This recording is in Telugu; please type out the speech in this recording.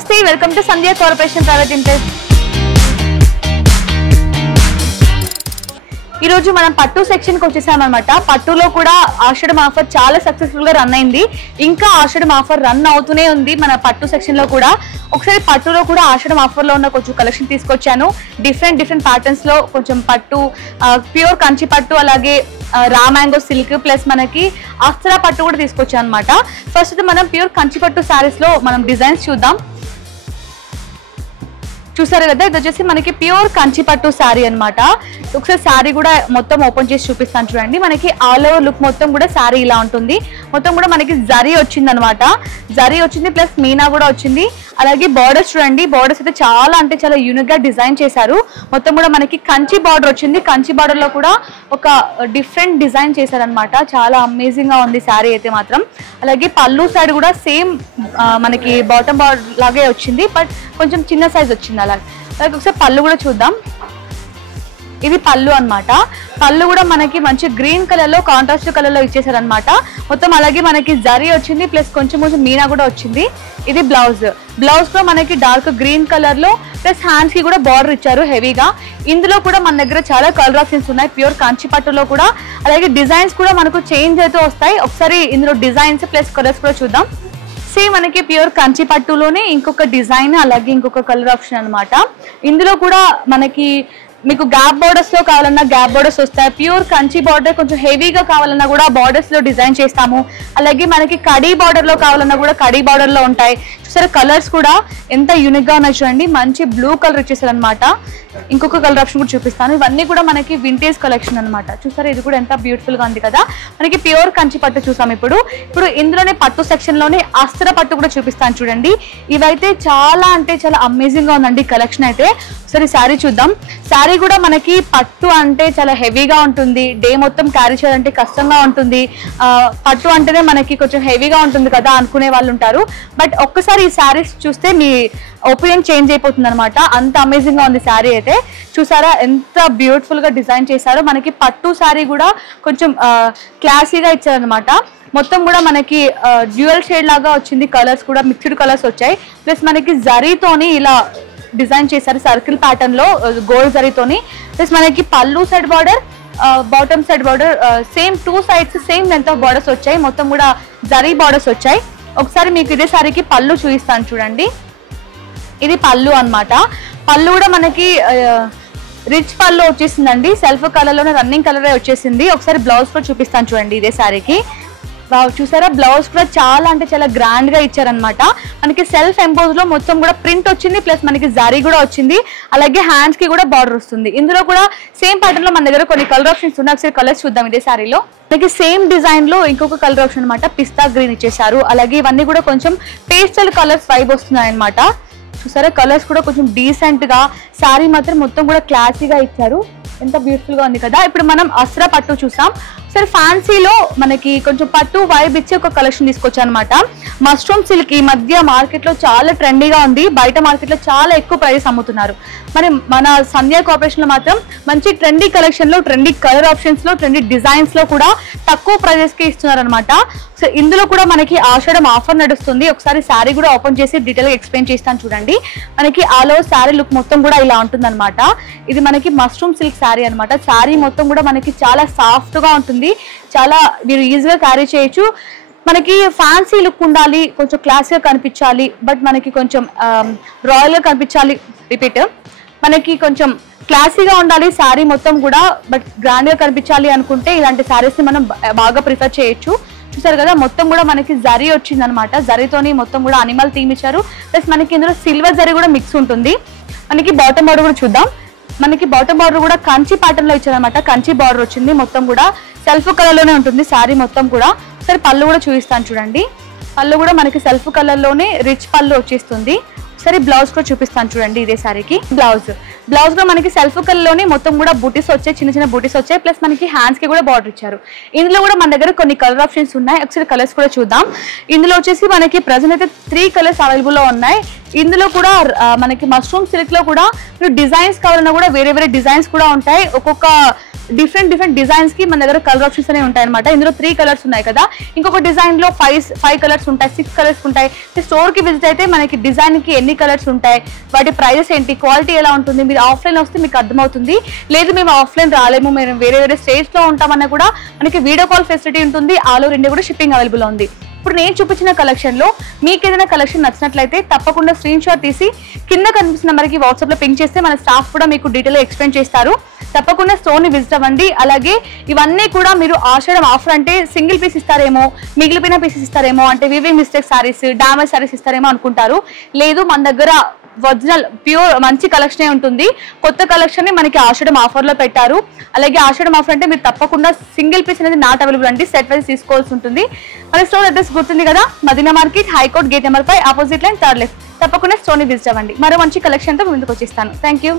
నమస్తే welcome to Sandhya corporation private limited. ఈ రోజు మనం పట్టు సెక్షన్ కి వచ్చేసామన్నమాట. పట్టులో కూడా ఆషాఢం ఆఫర్ చాలా సక్సెస్ఫుల్ గా రన్ అయింది. ఇంకా ఆషాఢం ఆఫర్ రన్ అవుతూనే ఉంది మన పట్టు సెక్షన్ లో కూడా. ఒకసారి పట్టులో కూడా ఆషాఢం ఆఫర్ లో ఉన్న కొంచెం కలెక్షన్ తీసుకొచ్చాను. డిఫరెంట్ ప్యాటర్న్స్ లో కొంచెం పట్టు, ప్యూర్ కంచి పట్టు, అలాగే రా మ్యాంగో సిల్క్ ప్లస్ మనకి అస్త్రా పట్టు కూడా తీసుకొచ్చాను అనమాట. ఫస్ట్ మనం ప్యూర్ కంచి పట్టు శారీస్ లో మనం డిజైన్స్ చూద్దాం. చూసారు కదా, ఇది వచ్చేసి మనకి ప్యూర్ కంచి పట్టు శారీ అనమాట. ఒకసారి శారీ కూడా మొత్తం ఓపెన్ చేసి చూపిస్తాను చూడండి. మనకి ఆల్ ఓవర్ లుక్ మొత్తం కూడా శారీ ఇలా ఉంటుంది. మొత్తం కూడా మనకి జరీ వచ్చింది అనమాట. జరీ వచ్చింది ప్లస్ మీనా కూడా వచ్చింది. అలాగే బార్డర్స్ చూడండి, బార్డర్స్ అయితే చాలా అంటే చాలా యూనిక్ గా డిజైన్ చేశారు. మొత్తం కూడా మనకి కంచి బార్డర్ వచ్చింది. కంచి బార్డర్ లో కూడా ఒక డిఫరెంట్ డిజైన్ చేశారనమాట. చాలా అమేజింగ్ గా ఉంది శారీ అయితే మాత్రం. అలాగే పళ్ళు సైడ్ కూడా సేమ్ మనకి బాటమ్ బార్డర్ లాగే వచ్చింది, బట్ కొంచెం చిన్న సైజ్ వచ్చింది. అలాగే ఒకసారి పళ్ళు కూడా చూద్దాం. ఇది పళ్ళు అన్నమాట. పళ్ళు కూడా మనకి మంచి గ్రీన్ కలర్ లో కాంట్రాస్ట్ కలర్ లో ఇచ్చేసారనమాట మొత్తం. అలాగే మనకి జరీ వచ్చింది ప్లస్ కొంచెం మీనా కూడా వచ్చింది. ఇది బ్లౌజ్. బ్లౌజ్ లో మనకి డార్క్ గ్రీన్ కలర్ లో ప్లస్ హ్యాండ్స్ కి కూడా బార్డర్ ఇచ్చారు హెవీగా. ఇందులో కూడా మన దగ్గర చాలా కలర్ ఆప్షన్స్ ఉన్నాయి ప్యూర్ కంచి పట్టులో కూడా. అలాగే డిజైన్స్ కూడా మనకు చేంజ్ అయితే వస్తాయి. ఒకసారి ఇందులో డిజైన్స్ ప్లస్ కలర్స్ కూడా చూద్దాం. సేమ్ మనకి ప్యూర్ కంచి పట్టులోనే ఇంకొక డిజైన్, అలాగే ఇంకొక కలర్ ఆప్షన్ అనమాట. ఇందులో కూడా మనకి మీకు గ్యాప్ బోర్డర్స్ లో కావాలన్నా గ్యాప్ బోర్డర్స్ వస్తాయి. ప్యూర్ కంచి బార్డర్ కొంచెం హెవీగా కావాలన్నా కూడా బార్డర్స్ లో డిజైన్ చేస్తాము. అలాగే మనకి కడీ బార్డర్ లో కావాలన్నా కూడా కడీ బార్డర్ లో ఉంటాయి. చూసారా కలర్స్ కూడా ఎంత యూనిక్ గా ఉన్నాయి చూడండి. మంచి బ్లూ కలర్ ఇచ్చేసారు అనమాట. ఇంకొక కలర్ ఆప్షన్ కూడా చూపిస్తాను. ఇవన్నీ కూడా మనకి వింటేజ్ కలెక్షన్ అనమాట. చూసారా ఇది కూడా ఎంత బ్యూటిఫుల్ గా ఉంది కదా. మనకి ప్యూర్ కంచి పట్టు చూసాం. ఇప్పుడు ఇందులోనే పట్టు సెక్షన్ లోనే అస్త్ర పట్టు కూడా చూపిస్తాను చూడండి. ఇవైతే చాలా అంటే చాలా అమేజింగ్ గా ఉందండి కలెక్షన్ అయితే. ఒకసారి శారీ చూద్దాం. శారీ కూడా మనకి పట్టు అంటే చాలా హెవీగా ఉంటుంది. డే మొత్తం క్యారీ చేయాలంటే కష్టంగా ఉంటుంది. పట్టు అంటేనే మనకి కొంచెం హెవీగా ఉంటుంది కదా అనుకునే వాళ్ళు ఉంటారు. బట్ ఒక్కసారి ఈ శారీస్ చూస్తే మీ ఒపీనియన్ చేంజ్ అయిపోతుంది అనమాట. అంత అమేజింగ్ గా ఉంది శారీ అయితే. చూసారా ఎంత బ్యూటిఫుల్ గా డిజైన్ చేశారో. మనకి పట్టు శారీ కూడా కొంచెం క్లాసీగా ఇచ్చారనమాట. మొత్తం కూడా మనకి డ్యూయల్ షేడ్ లాగా వచ్చింది. కలర్స్ కూడా మిక్స్డ్ కలర్స్ వచ్చాయి. ప్లస్ మనకి జరీతోని ఇలా డిజైన్ చేశారు సర్కిల్ ప్యాటర్న్ లో గోల్డ్ జరీతోని. ప్లస్ మనకి పళ్ళు side border, bottom side border same two sides same length of borders వచ్చాయి. మొత్తం కూడా జరీ బార్డర్స్ వచ్చాయి. ఒకసారి మీకు ఇదే సారీకి పళ్ళు చూపిస్తాను చూడండి. ఇది పళ్ళు అన్నమాట. పళ్ళు కూడా మనకి రిచ్ పళ్ళు వచ్చేసిందండి. సెల్ఫ్ కలర్ లోనే రన్నింగ్ కలరే వచ్చేసింది. ఒకసారి బ్లౌజ్ కూడా చూపిస్తాను చూడండి ఇదే సారీకి. చూసారా బ్లౌజ్ కూడా చాలా అంటే చాలా గ్రాండ్ గా ఇచ్చారనమాట. మనకి సెల్ఫ్ ఎంపోజ్ లో మొత్తం కూడా ప్రింట్ వచ్చింది. ప్లస్ మనకి జరీ కూడా వచ్చింది. అలాగే హ్యాండ్స్ కి కూడా బార్డర్ వస్తుంది. ఇందులో కూడా సేమ్ ప్యాటర్న్ లో మన దగ్గర కొన్ని కలర్ ఆప్షన్స్ ఉన్నాయి. ఒకసారి కలర్స్ చూద్దాం. ఇదే సారీలో మనకి సేమ్ డిజైన్ లో ఇంకొక కలర్ ఆప్షన్ అనమాట. పిస్తా గ్రీన్ ఇచ్చేసారు. అలాగే ఇవన్నీ కూడా కొంచెం పేస్టల్ కలర్స్ వైబ్ వస్తున్నాయి అనమాట. చూసారా కలర్స్ కూడా కొంచెం డీసెంట్ గా, శారీ మాత్రం మొత్తం కూడా క్లాసీగా ఇచ్చారు. ఎంత బ్యూటిఫుల్ గా ఉంది కదా. ఇప్పుడు మనం అస్త్రా పట్టు చూసాం. సరే ఫ్యాన్సీలో మనకి కొంచెం పట్టు వైబ్ ఇచ్చే ఒక కలెక్షన్ తీసుకొచ్చా అనమాట. మష్రూమ్ సిల్క్ ఈ మధ్య మార్కెట్ లో చాలా ట్రెండీగా ఉంది. బయట మార్కెట్ లో చాలా ఎక్కువ ప్రైస్ అమ్ముతున్నారు. మరి మన సంధ్య కార్పొరేషన్ లో మాత్రం మంచి ట్రెండీ కలెక్షన్ లో, ట్రెండీ కలర్ ఆప్షన్స్ లో, ట్రెండీ డిజైన్స్ లో కూడా తక్కువ ప్రైజెస్ కి ఇస్తున్నారు అనమాట. సో ఇందులో కూడా మనకి ఆషాఢం ఆఫర్ నడుస్తుంది. ఒకసారి శారీ కూడా ఓపెన్ చేసి డీటెయిల్ గా ఎక్స్ప్లెయిన్ చేస్తాను చూడండి. మనకి ఆల్ ఓవర్ శారీ లుక్ మొత్తం కూడా ఇలా ఉంటుంది అనమాట. ఇది మనకి మష్రూమ్ సిల్క్ శారీ అనమాట. శారీ మొత్తం కూడా మనకి చాలా సాఫ్ట్ గా ఉంటుంది. చాలా మీరు ఈజీగా క్యారీ చేయొచ్చు. మనకి ఫ్యాన్సీ లుక్ ఉండాలి, కొంచెం క్లాస్ గా కనిపించాలి, బట్ మనకి కొంచెం రాయల్ గా కనిపించాలి. రిపీట్ మనకి కొంచెం క్లాసీగా ఉండాలి శారీ మొత్తం కూడా, బట్ గ్రాండ్ గా కనిపించాలి అనుకుంటే ఇలాంటి శారీస్ ని మనం బాగా ప్రిఫర్ చేయొచ్చు. చూసారు కదా మొత్తం కూడా మనకి జరీ వచ్చింది అనమాట. జరీతోని మొత్తం కూడా అనిమల్ థీమ్ ఇచ్చారు. ప్లస్ మనకి ఇందులో సిల్వర్ జరీ కూడా మిక్స్ ఉంటుంది. మనకి బాటమ్ బార్డర్ కూడా చూద్దాం. మనకి బాటమ్ బార్డర్ కూడా కంచి ప్యాటర్న్ లో ఇచ్చారనమాట. కంచి బార్డర్ వచ్చింది. మొత్తం కూడా సెల్ఫ్ కలర్ లోనే ఉంటుంది శారీ మొత్తం కూడా. సరే పళ్ళు కూడా చూపిస్తాను చూడండి. పళ్ళు కూడా మనకి సెల్ఫ్ కలర్ లోనే రిచ్ పళ్ళు వచ్చేస్తుంది. సరే బ్లౌజ్ కూడా చూపిస్తాను చూడండి ఇదే సారీకి. బ్లౌజ్ లో మనకి సెల్ఫ్ కలర్ లోనే మొత్తం కూడా బూటీస్ వచ్చాయి, చిన్న చిన్న బూటీస్ వచ్చాయి. ప్లస్ మనకి హ్యాండ్స్ కి కూడా బార్డర్ ఇచ్చారు. ఇందులో కూడా మన దగ్గర కొన్ని కలర్ ఆప్షన్స్ ఉన్నాయి. ఒకసారి కలర్స్ కూడా చూద్దాం. ఇందులో వచ్చేసి మనకి ప్రెజెంట్ అయితే 3 కలర్స్ అవైలబుల్ లో ఉన్నాయి. ఇందులో కూడా మనకి మష్రూమ్ సిల్క్ లో కూడా డిజైన్స్ కావాలన్నా కూడా వేరే వేరే డిజైన్స్ కూడా ఉంటాయి. ఒక్కొక్క డిఫరెంట్ డిజైన్స్ కి మన దగ్గర కలర్ ఆప్షన్స్ అనేవి ఉంటాయి అనమాట. ఇందులో 3 కలర్స్ ఉన్నాయి కదా, ఇంకొక డిజైన్ లో 5 కలర్స్ ఉంటాయి, 6 కలర్స్ ఉంటాయి. స్టోర్ కి విజిట్ అయితే మనకి డిజైన్ కి ఎన్ని కలర్స్ ఉంటాయి, వాటి ప్రైజెస్ ఏంటి, క్వాలిటీ ఎలా ఉంటుంది, మీరు ఆఫ్లైన్ వస్తే మీకు అర్థమవుతుంది. లేదు మేము ఆఫ్లైన్ రాలేము, మేము వేరే స్టేట్స్ లో ఉంటామన్నా కూడా మనకి వీడియో కాల్ ఫెసిలిటీ ఉంటుంది. ఆల్ ఓవర్ ఇండియా కూడా షిప్పింగ్ అవైలబుల్ ఉంది. ఇప్పుడు నేను చూపించిన కలెక్షన్ లో మీకు ఏదైనా కలెక్షన్ నచ్చినట్లయితే తప్పకుండా స్క్రీన్ షాట్ తీసి కింద కనిపిస్తున్న నెంబర్కి వాట్సాప్ లో పింక్ చేస్తే మన స్టాఫ్ కూడా మీకు డీటెయిల్ ఎక్స్ప్లెయిన్ చేస్తారు. తప్పకుండా స్టోర్ ని విజిట్ అవ్వండి. అలాగే ఇవన్నీ కూడా మీరు ఆషాఢం ఆఫర్ అంటే సింగిల్ పీస్ ఇస్తారేమో, మిగిలిపోయిన పీసెస్ ఇస్తారేమో, అంటే weaving mistake saris, damage saris ఇస్తారేమో అనుకుంటారు. లేదు, మన దగ్గర ఒరిజినల్ ప్యూర్ మంచి కలెక్షన్ ఉంటుంది. కొత్త కలెక్షన్ ని మనకి ఆషాఢం ఆఫర్ లో పెట్టారు. అలాగే ఆషాఢం ఆఫర్ అంటే మీరు తప్పకుండా సింగిల్ పీస్ అనేది నాట్ అవైలబుల్ అండి, సెట్ వైజ్ తీసుకోవాల్సి ఉంటుంది. మన స్టోర్ అడ్రస్ గుర్తుంది కదా, Madina market, high court gate number 5 opposite line 3rd left. తప్పకుండా స్టోర్ ని విజిట్ అవ్వండి. మరో మంచి కలెక్షన్ తో ముందుకు వచ్చేస్తాను. Thank you.